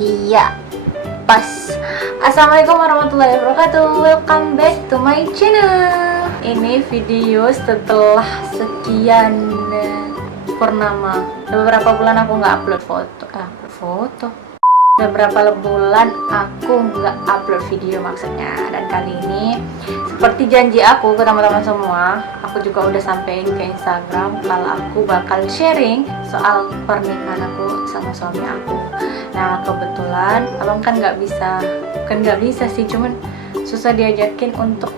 Iya, pas. Assalamualaikum warahmatullahi wabarakatuh. Welcome back to my channel. Ini video setelah sekian purnama. Beberapa bulan aku nggak upload foto. Udah berapa bulan aku nggak upload video maksudnya. Dan kali ini seperti janji aku ke teman-teman semua, aku juga udah sampein ke Instagram kalau aku bakal sharing soal pernikahan aku sama suami aku. Nah kebetulan abang kan nggak bisa sih, cuman susah diajakin untuk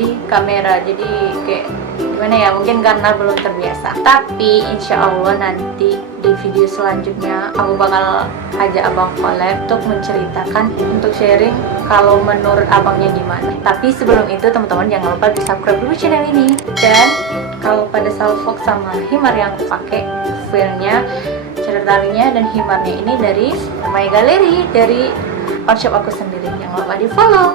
di kamera, jadi kayak gimana ya, mungkin karena belum terbiasa. Tapi insya Allah nanti di video selanjutnya aku bakal ajak abang collab untuk menceritakan, untuk sharing kalau menurut abangnya gimana. Tapi sebelum itu teman-teman jangan lupa di subscribe dulu channel ini. Dan kalau pada salfok sama himar yang aku pakai, filenya, ceritanya dan himarnya ini dari My Gallery, dari workshop aku sendiri. Jangan lupa di follow.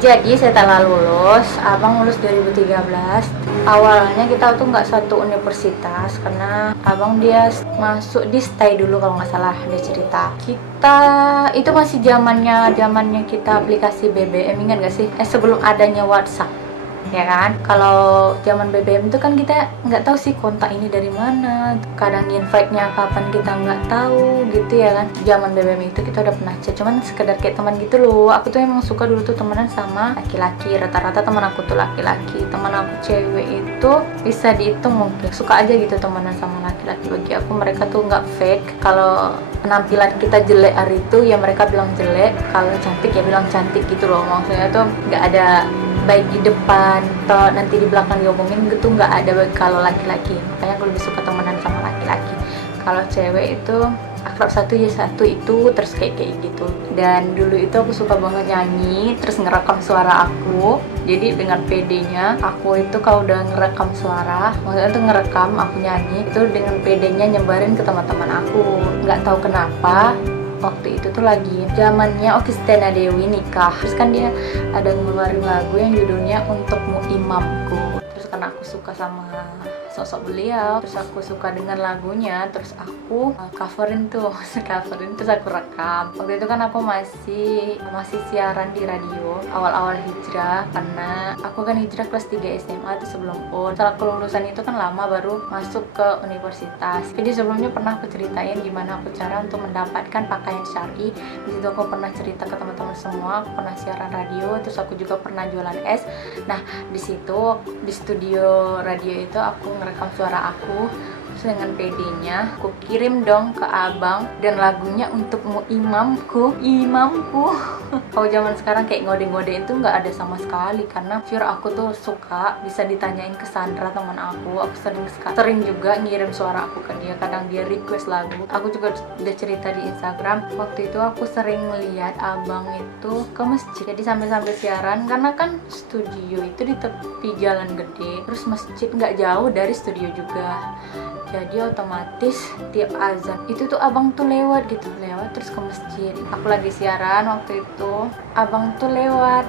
Jadi setelah lulus, abang lulus 2013. Awalnya kita tuh nggak satu universitas karena abang dia masuk di STAI dulu kalau nggak salah, dia cerita. Kita itu masih zamannya kita aplikasi BBM, ingat nggak sih? Sebelum adanya WhatsApp, ya kan? Kalau zaman BBM itu kan kita nggak tahu sih kontak ini dari mana, kadang invite-nya kapan kita nggak tahu gitu ya kan. Zaman BBM itu kita udah pernah chat, cuman sekedar kayak teman gitu loh. Aku tuh emang suka dulu tuh temenan sama laki-laki, rata-rata teman aku tuh laki-laki. Teman aku cewek itu bisa dihitung mungkin, suka aja gitu temenan sama laki-laki. Bagi aku mereka tuh nggak fake. Kalau penampilan kita jelek hari itu ya mereka bilang jelek, kalau cantik ya bilang cantik gitu loh. Maksudnya tuh nggak ada baik di depan atau nanti di belakang diomongin gitu, nggak ada kalau laki-laki. Makanya aku lebih suka temenan sama laki-laki. Kalau cewek itu akrab satu ya satu itu, terus kayak gitu. Dan dulu itu aku suka banget nyanyi, terus ngerekam suara aku. Jadi dengan PD-nya aku itu kalau udah ngerekam suara, maksudnya tuh ngerekam aku nyanyi itu dengan PD-nya nyebarin ke teman-teman aku. Nggak tahu kenapa waktu itu tuh lagi zamannya Okky Setiana Dewi nikah, terus kan dia ada ngeluarin lagu yang judulnya Untukmu Imamku. Terus karena aku suka sama sosok beliau, terus aku suka dengan lagunya, terus aku coverin terus aku rekam. Waktu itu kan aku masih siaran di radio awal-awal hijrah, karena aku kan hijrah kelas 3 SMA itu sebelum setelah kelulusan itu kan lama baru masuk ke universitas. Jadi sebelumnya pernah aku ceritain gimana aku cara untuk mendapatkan pakaian syar'i. Di situ aku pernah cerita ke teman-teman semua, aku pernah siaran radio, terus aku juga pernah jualan es. Nah di situ di studio radio itu aku ngerekam suara aku, terus dengan PD-nya aku kirim dong ke abang, dan lagunya Untukmu Imamku. Kalau zaman sekarang kayak ngode-ngodein tuh nggak ada sama sekali, karena pure aku tuh suka. Bisa ditanyain ke Sandra teman aku sering juga ngirim suara aku ke dia, kadang dia request lagu. Aku juga udah cerita di Instagram, waktu itu aku sering melihat abang itu ke masjid, jadi sambil siaran, karena kan studio itu di tepi jalan gede, terus masjid nggak jauh dari studio juga. Jadi otomatis tiap azan itu tuh abang tuh lewat terus ke masjid. Aku lagi siaran waktu itu, abang lewat,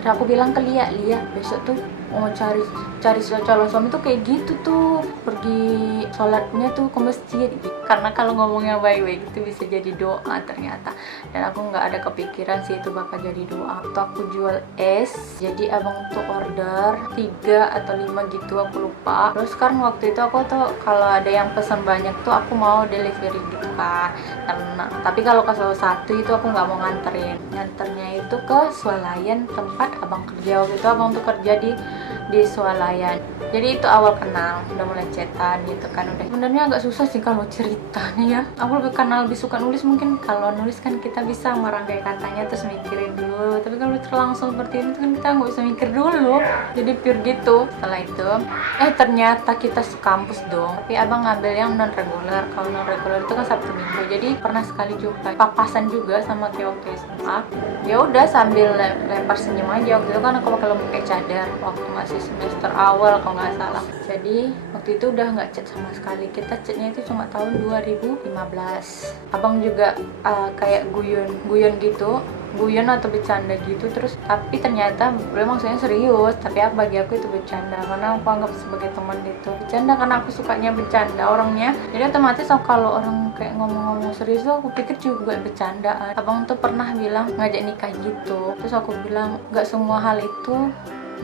terus aku bilang ke Lia besok tuh mau cari calon suami tuh kayak gitu tuh, pergi sholatnya tuh ke masjid. Karena kalau ngomongnya baik-baik itu bisa jadi doa ternyata. Dan aku nggak ada kepikiran sih itu bakal jadi doa. Waktu aku jual es, jadi abang tuh order 3 atau 5 gitu, aku lupa. Terus kan waktu itu aku tuh kalau ada yang pesan banyak tuh aku mau delivery gitu kan. Tapi kalau ke salah satu itu aku nggak mau nganternya itu ke Swalayan tempat abang kerja. Waktu itu abang tuh kerja di Swalayan. Jadi itu awal kenal, udah mulai chatan gitu kan. Udah sebenarnya agak susah sih kalau ceritanya ya. Aku lebih suka nulis. Mungkin kalau nulis kan kita bisa merangkai katanya terus mikirin dulu, tapi kalau langsung seperti ini kan kita nggak bisa mikir dulu, jadi pure gitu. Setelah itu ternyata kita sekampus dong, tapi abang ngambil yang non reguler. Kalau non reguler itu kan Sabtu Minggu, jadi pernah sekali jumpa papasan juga sama kayak waktu SMA. Ya udah sambil lempar senyum aja. Waktu itu kan aku pakai cadar waktu masih semester awal kalau nggak salah. Jadi waktu itu udah nggak chat sama sekali. Kita chatnya itu cuma tahun 2015. Abang juga kayak guyon gitu guyon atau bercanda gitu. Terus tapi ternyata beliau maksudnya serius, tapi bagi aku itu bercanda karena aku anggap sebagai teman gitu. Bercanda karena aku sukanya bercanda orangnya, jadi otomatis kalau orang kayak ngomong-ngomong serius tuh aku pikir juga bercandaan. Abang tuh pernah bilang ngajak nikah gitu, terus aku bilang nggak semua hal itu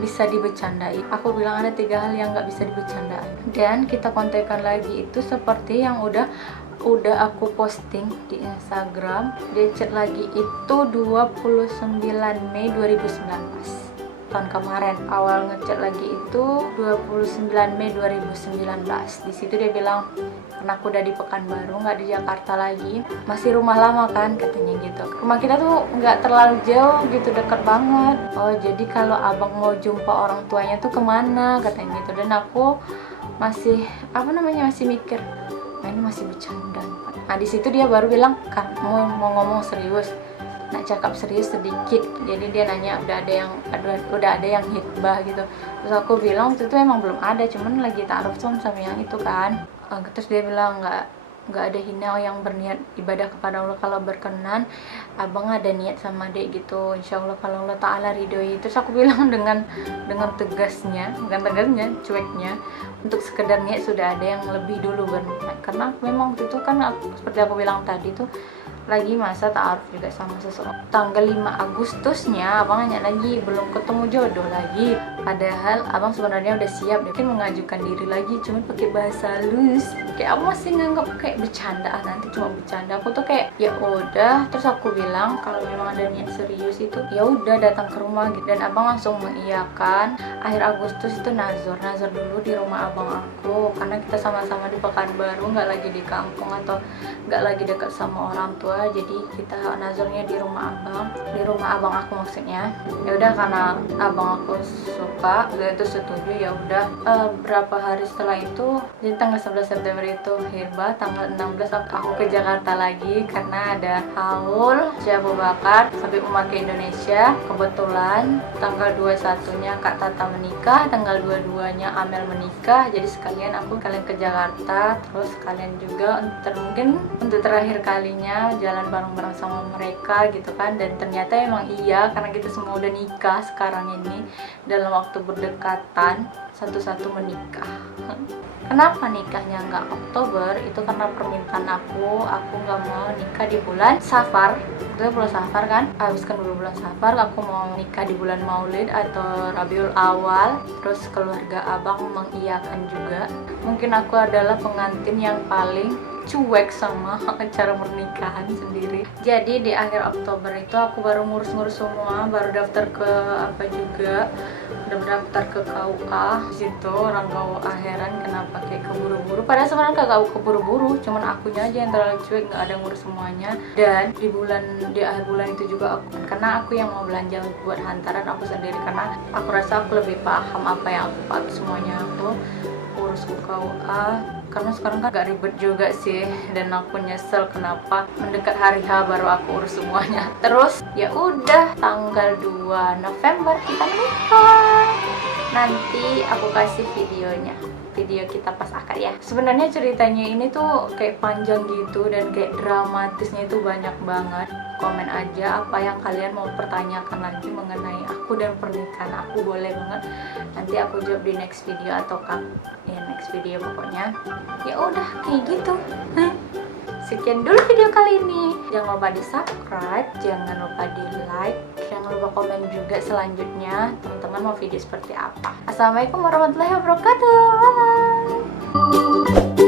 bisa dibicandai. Aku bilang ada 3 hal yang nggak bisa dibicandai. Dan kita kontekan lagi itu seperti yang udah aku posting di Instagram. Dia chat lagi itu 29 Mei 2019, tahun kemarin. Awal ngechat lagi itu 29 Mei 2019. Di situ dia bilang, karena aku udah di Pekanbaru, nggak di Jakarta lagi, masih rumah lama kan katanya gitu. Rumah kita tuh nggak terlalu jauh gitu, deket banget. Oh jadi kalau abang mau jumpa orang tuanya tuh kemana katanya gitu. Dan aku masih masih mikir, nah ini masih bercanda. Nah di situ dia baru bilang, kan mau ngomong serius, nak cakap serius sedikit. Jadi dia nanya udah ada yang hitbah gitu. Terus aku bilang waktu itu emang belum ada, cuman lagi ta'aruf sama yang itu kan. Terus dia bilang nggak ada hina yang berniat ibadah kepada Allah, kalau berkenan abang ada niat sama dek gitu, insya Allah kalau Allah Ta'ala ridhoi. Terus aku bilang dengan tegasnya, bukan tegasnya, cueknya, untuk sekedar niat sudah ada yang lebih dulu berniat. Karena memang waktu itu kan seperti aku bilang tadi tuh lagi masa ta'aruf juga sama seseorang. Tanggal 5 Agustusnya abang nanya lagi, belum ketemu jodoh lagi. Padahal abang sebenarnya udah siap, dia mengajukan diri lagi, cuman pakai bahasa halus. Kayak aku masih nganggap kayak bercanda, nanti cuma bercanda. Aku tuh kayak ya udah. Terus aku bilang kalau memang ada niat serius itu ya udah datang ke rumah gitu. Dan abang langsung mengiyakan. Akhir Agustus itu nazar dulu di rumah abang aku, karena kita sama-sama di Pekanbaru, nggak lagi di kampung atau nggak lagi dekat sama orang tua. Jadi kita nazarnya di rumah abang aku maksudnya. Ya udah karena abang aku suka, dia itu setuju, ya udah. Berapa hari setelah itu, jadi tanggal 11 September itu hirbah, tanggal 16 aku ke Jakarta lagi karena ada haul Abu Bakar Habib Umar ke Indonesia. Kebetulan tanggal 21-nya Kak Tata menikah, tanggal 22-nya Amel menikah. Jadi sekalian ke Jakarta, terus kalian juga mungkin untuk terakhir kalinya jalan bareng-bareng sama mereka gitu kan. Dan ternyata emang iya, karena kita semua udah nikah sekarang ini dalam waktu berdekatan, satu-satu menikah. Kenapa nikahnya nggak Oktober? Itu karena permintaan aku nggak mau nikah di bulan Safar. Itu bulan Safar kan, habiskan dulu bulan Safar, aku mau nikah di bulan Maulid atau Rabiul Awal. Terus keluarga abang mengiyakan juga. Mungkin aku adalah pengantin yang paling cuek sama acara pernikahan sendiri. Jadi di akhir Oktober itu aku baru ngurus-ngurus semua, baru daftar ke udah daftar ke KUA. Situ orang KUA heran kenapa kayak keburu-buru, padahal sebenarnya kagak keburu-buru, cuman akunya aja yang terlalu cuek, nggak ada ngurus semuanya. Dan di akhir bulan itu juga karena aku yang mau belanja buat hantaran aku sendiri, karena aku rasa aku lebih paham apa yang aku pakai, semuanya aku urus ke KUA. Karena sekarang kan gak ribet juga sih, dan aku nyesel kenapa mendekat hari H baru aku urus semuanya. Terus ya udah tanggal 2 November kita menikah. Nanti aku kasih video kita pas akad ya. Sebenarnya ceritanya ini tuh kayak panjang gitu dan kayak dramatisnya itu banyak banget. Komen aja apa yang kalian mau pertanyakan lagi mengenai aku dan pernikahan aku, boleh banget. Nanti aku jawab di next video atau next video pokoknya. Ya udah kayak gitu. Sekian dulu video kali ini. Jangan lupa di subscribe, jangan lupa di like, jangan lupa komen juga selanjutnya teman-teman mau video seperti apa. Assalamualaikum warahmatullahi wabarakatuh. Bye.